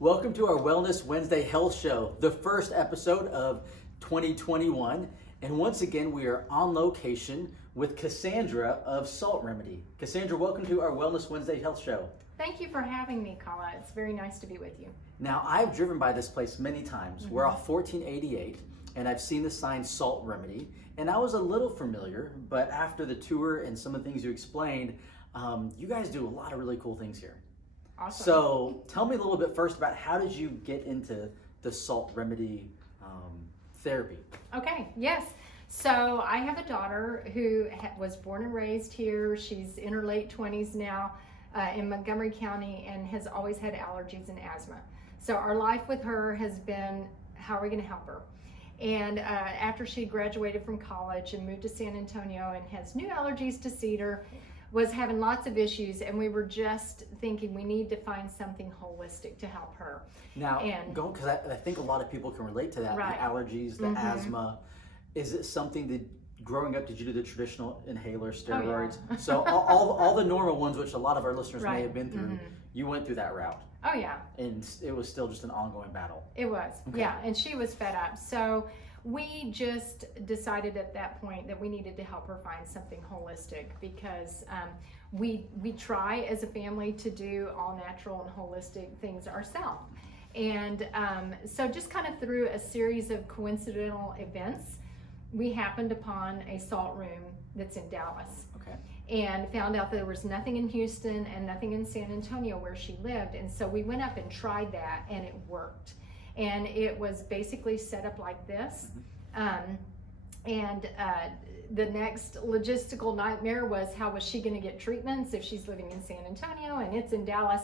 Welcome to our Wellness Wednesday Health Show, the first episode of 2021. And once again, we are on location with Cassandra of Salt Remedy. Cassandra, welcome to our Wellness Wednesday Health Show. Thank you for having me, Kala. It's very nice to be with you. Now, I've driven by this place many times. We're off 1488, and I've seen the sign Salt Remedy. And I was a little familiar, but after the tour and some of the things you explained, you guys do a lot of really cool things here. Awesome. So tell me a little bit first about how did you get into the Salt Remedy therapy? Okay, yes. So I have a daughter who was born and raised here. She's in her late 20s now in Montgomery County and has always had allergies and asthma. So our life with her has been, how are we going to help her? And after she graduated from college and moved to San Antonio and has new allergies to cedar, was having lots of issues, and we were just thinking we need to find something holistic to help her. Now, because I think a lot of people can relate to that, Right. the allergies, the asthma. Is it something that growing up, did you do the traditional inhaler steroids? Oh, yeah. So all the normal ones, which a lot of our listeners may Right. have been through, you went through that route. Oh yeah. And it was still just an ongoing battle. It was, Okay. yeah, and she was fed up. So we just decided at that point that we needed to help her find something holistic because we try as a family to do all natural and holistic things ourselves. And so just kind of through a series of coincidental events, we happened upon a salt room that's in Dallas. Okay. And found out that there was nothing in Houston and nothing in San Antonio where she lived. And so we went up and tried that, and it worked. And it was basically set up like this. The next logistical nightmare was how was she going to get treatments if she's living in San Antonio and it's in Dallas.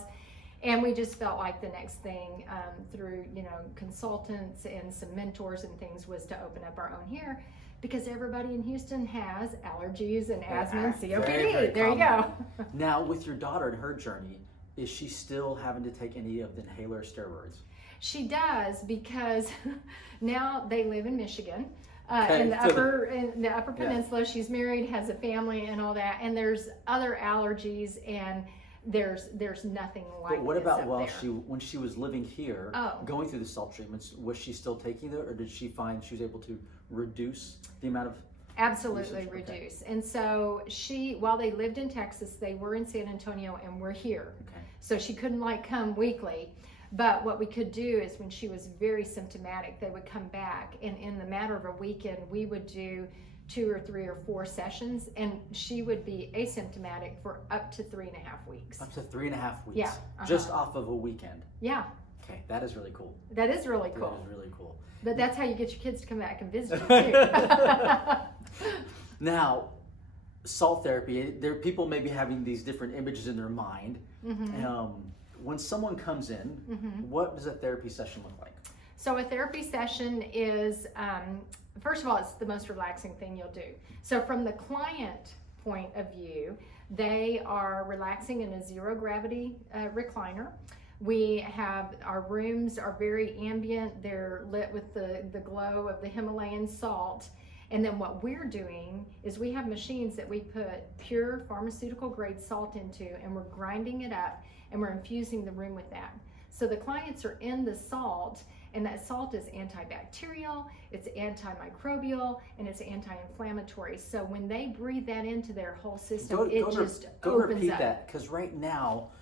And we just felt like the next thing through consultants and some mentors and things was to open up our own here, because everybody in Houston has allergies and asthma and COPD. Very there you common. go. Now, with your daughter and her journey, is she still having to take any of the inhaler steroids? She does, because now they live in Michigan, Okay, in the upper Yeah. peninsula. She's married, has a family, and all that. And there's other allergies, and there's nothing like. But what this about up when there. she was living here, going through the salt treatments? Was she still taking it, or did she find she was able to reduce the amount of? Absolutely usage? Okay. reduce. And so while they lived in Texas, they were in San Antonio, and we're here. Okay. So she couldn't come weekly. But what we could do is when she was very symptomatic, they would come back, and in the matter of a weekend, we would do 2 or 3 or 4 sessions, and she would be asymptomatic for up to 3.5 weeks. Up to 3.5 weeks. Yeah, Just off of a weekend. Yeah, Okay, that is really cool. that is really cool. That is really cool. But that's how you get your kids to come back and visit you too. Now, salt therapy, people may be having these different images in their mind. When someone comes in, what does a therapy session look like? So a therapy session is, first of all, it's the most relaxing thing you'll do. So from the client point of view, they are relaxing in a zero gravity recliner. Our rooms are very ambient. They're lit with the glow of the Himalayan salt. And then what we're doing is we have machines that we put pure pharmaceutical grade salt into, and we're grinding it up, and we're infusing the room with that. So the clients are in the salt, and that salt is antibacterial, it's antimicrobial, and it's anti-inflammatory. So when they breathe that into their whole system, it just opens repeat up. that, because right now,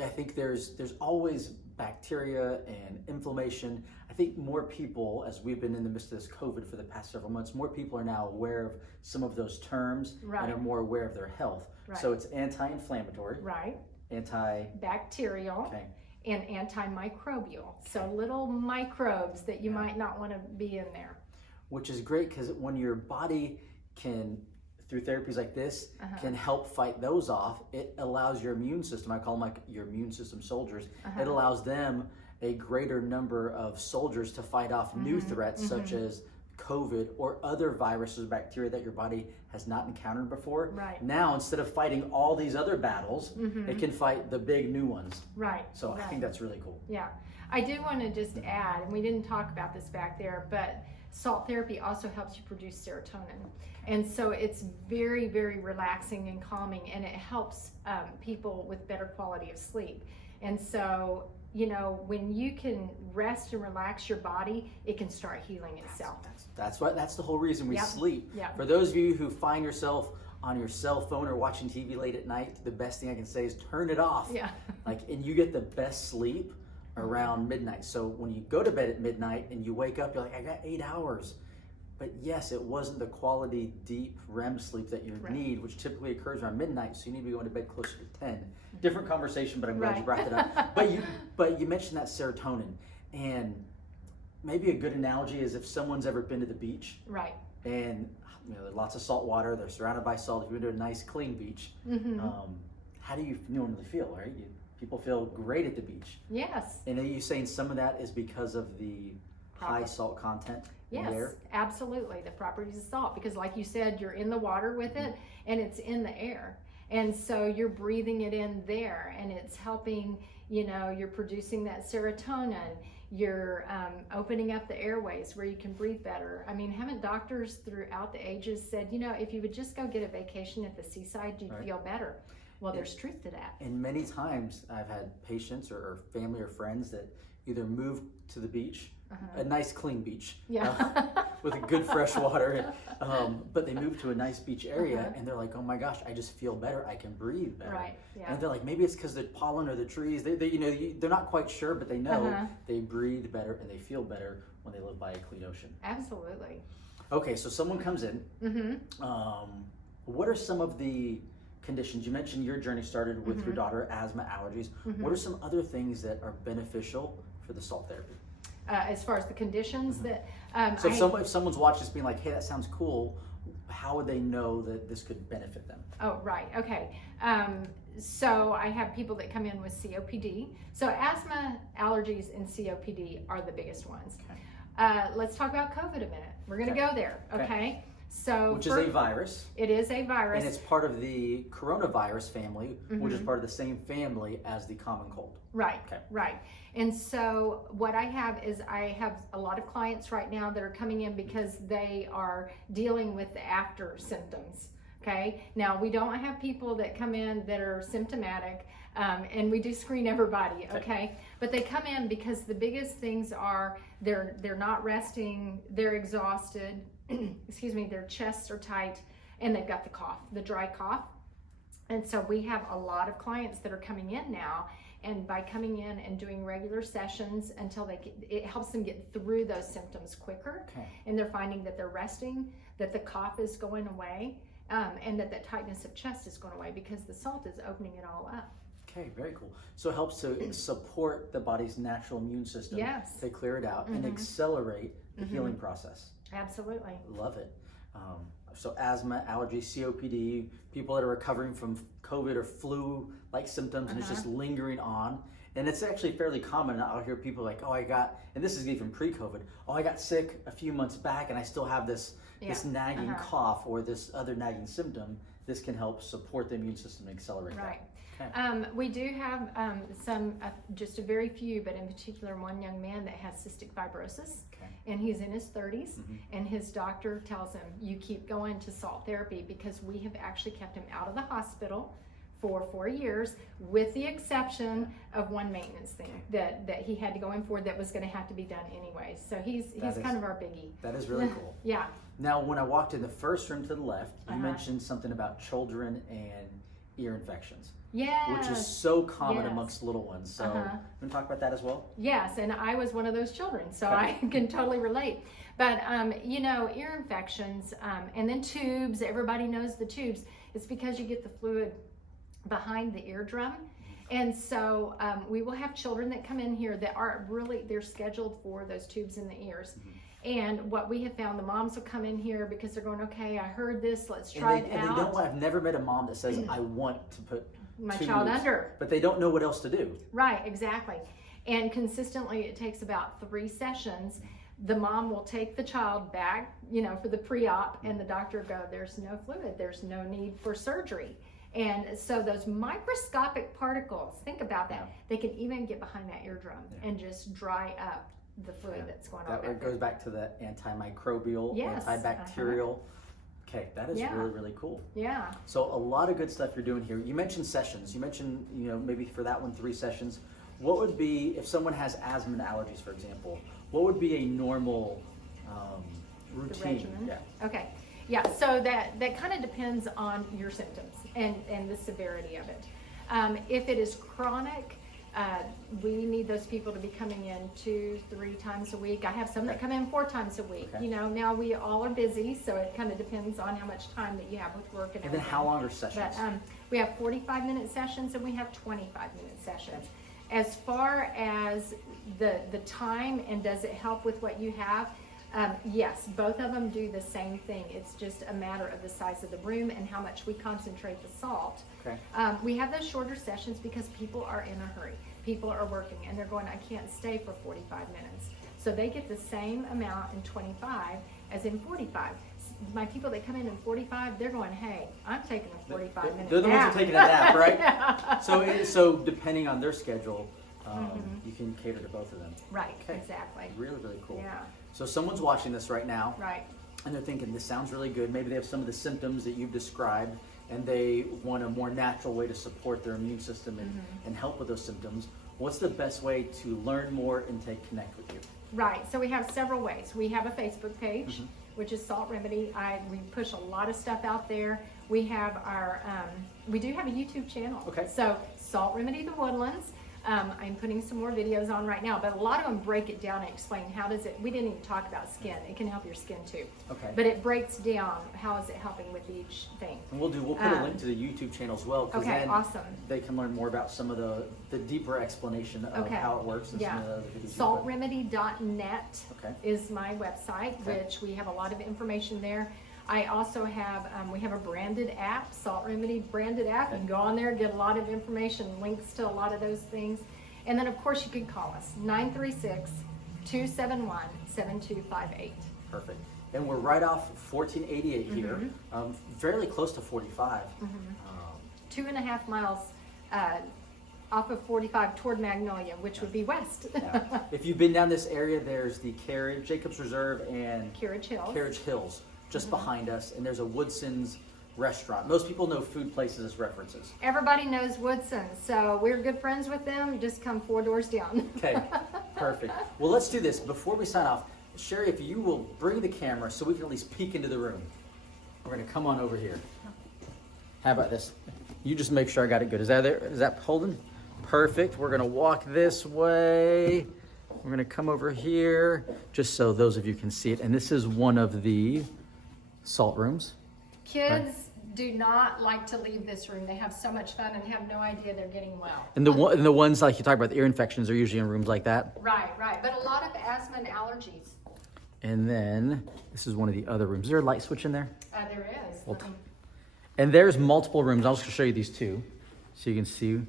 I think there's always bacteria and inflammation. I think more people, as we've been in the midst of this COVID for the past several months, more people are now aware of some of those terms and are more aware of their health. Right. So it's anti-inflammatory, Right. bacterial, Okay. And antimicrobial. So little microbes that you might not want to be in there. which is great because when your body can, through therapies like this, can help fight those off, it allows your immune system, I call them like your immune system soldiers, it allows them a greater number of soldiers to fight off new threats such as COVID or other viruses, bacteria that your body has not encountered before. Right. Now, instead of fighting all these other battles, it can fight the big new ones. Right. So I think that's really cool. Yeah. I do want to just add, and we didn't talk about this back there, but salt therapy also helps you produce serotonin. And so it's very, very relaxing and calming, and it helps people with better quality of sleep. And so you know, when you can rest and relax your body, it can start healing itself. That's the whole reason we sleep. Yep. For those of you who find yourself on your cell phone or watching TV late at night, the best thing I can say is turn it off. Yeah. And you get the best sleep around midnight. So when you go to bed at midnight and you wake up, you're like, I got 8 hours. But yes, it wasn't the quality deep REM sleep that you need, which typically occurs around midnight. So you need to be going to bed closer to 10. Different conversation, but I'm glad you brought it up. But you mentioned that serotonin, and maybe a good analogy is if someone's ever been to the beach, right? And there's lots of salt water. They're surrounded by salt. If you've been to a nice, clean beach, how do you normally feel? Right? People feel great at the beach. Yes. And are you saying some of that is because of the high salt content? Yes, absolutely. The properties of salt, because like you said, you're in the water with it and it's in the air. And so you're breathing it in there and it's helping, you're producing that serotonin. You're opening up the airways where you can breathe better. I mean, haven't doctors throughout the ages said, if you would just go get a vacation at the seaside, you'd feel better. Well, there's truth to that. And many times I've had patients or family or friends that either move to the beach, a nice clean beach, with a good fresh water, but they move to a nice beach area and they're like, oh my gosh, I just feel better. I can breathe better. Right. Yeah. And they're like, maybe it's because the pollen or the trees, they're not quite sure, but they know they breathe better and they feel better when they live by a clean ocean. Absolutely. Okay, so someone comes in. What are some of the conditions? You mentioned your journey started with your daughter, asthma, allergies. What are some other things that are beneficial for the salt therapy? As far as the conditions that... So if someone's watching this being like, hey, that sounds cool, how would they know that this could benefit them? Oh, right. Okay. So I have people that come in with COPD. So asthma, allergies, and COPD are the biggest ones. Okay. Let's talk about COVID a minute. We're going to go there. Okay. So which is a virus. It is a virus. And it's part of the coronavirus family, which is part of the same family as the common cold. Right. Okay. Right. And so what I have is I have a lot of clients right now that are coming in because they are dealing with the after symptoms. Okay. Now we don't have people that come in that are symptomatic, and we do screen everybody. Okay. But they come in because the biggest things are they're not resting, they're exhausted. Excuse me, their chests are tight, and they've got the cough, the dry cough. And so we have a lot of clients that are coming in now, and by coming in and doing regular sessions until it helps them get through those symptoms quicker. Okay. And they're finding that they're resting, that the cough is going away, and that tightness of chest is going away because the salt is opening it all up. Okay, very cool. So it helps to support the body's natural immune system to clear it out and accelerate the healing process. Absolutely. Love it. So asthma, allergies, COPD, people that are recovering from COVID or flu-like symptoms, and it's just lingering on. And it's actually fairly common. I'll hear people like, oh, and this is even pre-COVID, oh, I got sick a few months back and I still have this nagging cough or this other nagging symptom. This can help support the immune system and accelerate that. Okay. We do have just a very few, but in particular one young man that has cystic fibrosis, and he's in his 30s, and his doctor tells him, you keep going to salt therapy, because we have actually kept him out of the hospital for 4 years, with the exception of one maintenance thing that he had to go in for that was going to have to be done anyway. So he's kind of our biggie. That is really cool. Yeah. Now, when I walked in the first room to the left, you mentioned something about children and ear infections. Yeah. Which is so common amongst little ones. So, you want to talk about that as well? Yes, and I was one of those children, so I can totally relate. But, ear infections, and then tubes, everybody knows the tubes. It's because you get the fluid behind the eardrum. And so we will have children that come in here that are they're scheduled for those tubes in the ears. And what we have found, the moms will come in here because they're going, okay, I heard this, let's try it out. I've never met a mom that says, I want to put my child under. But they don't know what else to do. Right, exactly. And consistently, it takes about 3 sessions. The mom will take the child back, for the pre-op, and the doctor will go, there's no fluid, there's no need for surgery. And so those microscopic particles, think about that, they can even get behind that eardrum and just dry up the fluid that's going on. That goes back to the antimicrobial, antibacterial. Okay, that is really, really cool. Yeah. So a lot of good stuff you're doing here. You mentioned sessions. You mentioned, maybe for that one, 3 sessions. what would be, if someone has asthma and allergies, for example, what would be a normal routine? Regimen? Yeah. Okay. Yeah, so that kind of depends on your symptoms and the severity of it. If it is chronic, we need those people to be coming in 2-3 times a week. I have some that come in 4 times a week. Okay. You know, now we all are busy, so it kind of depends on how much time that you have with work and And then everything. how long are sessions? But we have 45-minute sessions and we have 25-minute sessions. As far as the time and does it help with what you have, yes, both of them do the same thing. It's just a matter of the size of the room and how much we concentrate the salt. Okay. We have those shorter sessions because people are in a hurry. People are working and they're going, I can't stay for 45 minutes. So they get the same amount in 25 as in 45. My people that come in 45, they're going, hey, I'm taking a 45-minute nap. They're the ones who are taking a nap, right? Yeah. So depending on their schedule, you can cater to both of them. Right, Okay. exactly. Really, really cool. Yeah. So someone's watching this right now, Right. and they're thinking, this sounds really good. Maybe they have some of the symptoms that you've described, and they want a more natural way to support their immune system and help with those symptoms. What's the best way to learn more and to connect with you? Right, so we have several ways. We have a Facebook page, which is Salt Remedy. We push a lot of stuff out there. We have our, we do have a YouTube channel. Okay. So Salt Remedy the Woodlands. I'm putting some more videos on right now, but a lot of them break it down and explain how does it, we didn't even talk about skin. It can help your skin too. Okay. But it breaks down how is it helping with each thing. And we'll put a link to the YouTube channel as well, because Okay, then awesome. they can learn more about some of the deeper explanation of Okay. how it works and Yeah. some of the other videos. you Saltremedy.net Okay. is my website, Okay. which we have a lot of information there. I also have, we have a branded app, Salt Remedy branded app. You can go on there, get a lot of information, links to a lot of those things. And then, of course, you can call us, 936-271-7258. Perfect. And we're right off 1488 here, fairly close to 45. 2.5 miles off of 45 toward Magnolia, which would be west. Yeah. If you've been down this area, there's the Jacobs Reserve and Carriage Hills. Carriage Hills just behind us, and there's a Woodson's restaurant. Most people know food places as references. Everybody knows Woodson, so we're good friends with them. Just come 4 doors down. Okay, perfect. Well, let's do this. Before we sign off, Sherry, if you will bring the camera so we can at least peek into the room. We're gonna come on over here. How about this? You just make sure I got it good. Is that there? Is that holding? Perfect. We're gonna walk this way. We're gonna come over here, just so those of you can see it. And this is one of the salt rooms. Kids do not like to leave this room. They have so much fun and have no idea they're getting well. And the ones like you talk about, the ear infections are usually in rooms like that. Right. But a lot of asthma and allergies. And then this is one of the other rooms. Is there a light switch in there? There is. Well, and there's multiple rooms. I'll just show you these two so you can see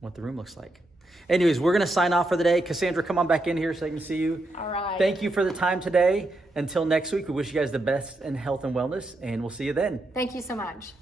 what the room looks like. Anyways, we're going to sign off for the day. Cassandra, come on back in here so I can see you. All right. Thank you for the time today. Until next week, we wish you guys the best in health and wellness, and we'll see you then. Thank you so much.